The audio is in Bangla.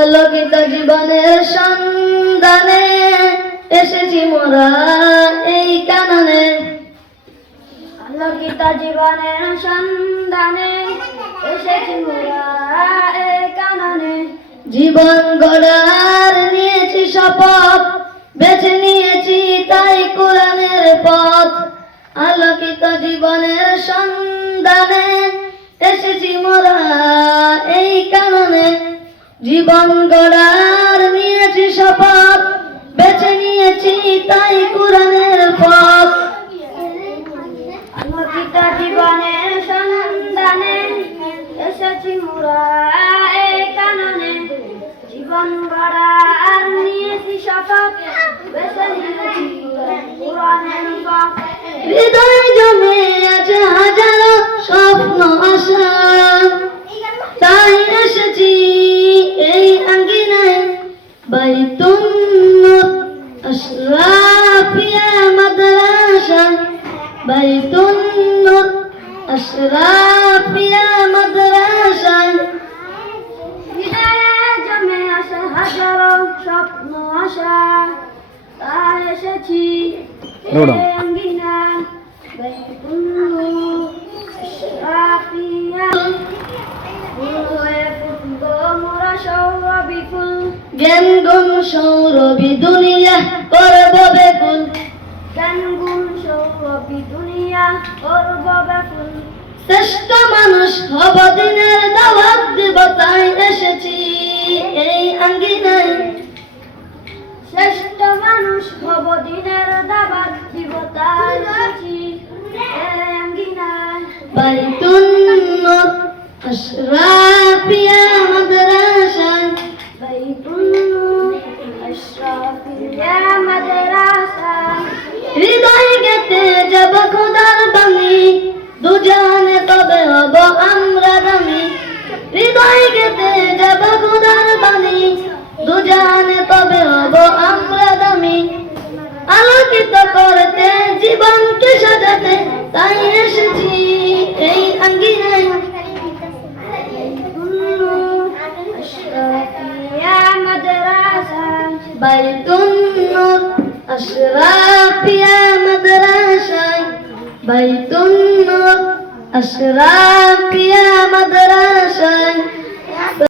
আলোকিত জীবনের সন্ধানে এসেছি মোরা এই কাননে। আলোকিত জীবনের সন্ধানে এসেছি মোরা এই কাননে। জীবন গড়ার নিয়েছি শপথ, বেছে নিয়েছি তাই কোরআনের পথ। আলোকিত জীবনের সন্ধানে এসেছি মোরা এই কাননে। জীবন গড়ার নিয়েছি শপথ, বেছে নিয়েছি তাই কোরআনের পথ। আলোকিত জীবনের সন্ধানে এসেছি মোরা এই কাননে। জীবন গড়ার নিয়েছি শপথ, বেছে নিয়েছি কোরআনের পথ। হৃদয় জমে আছে হাজারো স্বপ্ন আশা, তাই এসেছি এই আঙ্গিনায়। বাইতুন নূর আশরাফিয়া মাদ্রাসা, বাইতুন নূর আশরাফিয়া মাদ্রাসা। হৃদয়ে জমে আছে হাজারো স্বপ্ন আশা, তাই এসেছি এই আঙ্গিনায়। বাইতুন নূর আশরাফিয়া। জ্ঞান গুণ সৌরভী দুনিয়া করব বেকুল। জ্ঞান গুণ সৌরভী দুনিয়া করব বেকুল। শ্রেষ্ঠ মানুষ হব দিনের দাওয়াত দিব তাই এসেছি এই আঙ্গিনায়। শ্রেষ্ঠ মানুষ হব দিনের দাওয়াত দিব তাই এসেছি এই আঙ্গিনায়। বাইতুন নূর আশরাফিয়া মাদ্রাসা, বাইতুন নূর আশরাফিয়া মাদ্রাসা। হৃদয় গেতে যাব খোদার বাণী, দুজানে তবে হব আমরা দামি। হৃদয় গেতে যাব খোদার বাণী, দুজানে তবে হব আমরা দামি। আলোকিত করতে জীবনকে সাজাতে তাই এসেছি এই আঙ্গিনায়। বাইতুন নূর আশরাফিয়া মাদ্রাসা, বাইতুন নূর আশরাফিয়া মাদ্রাসা।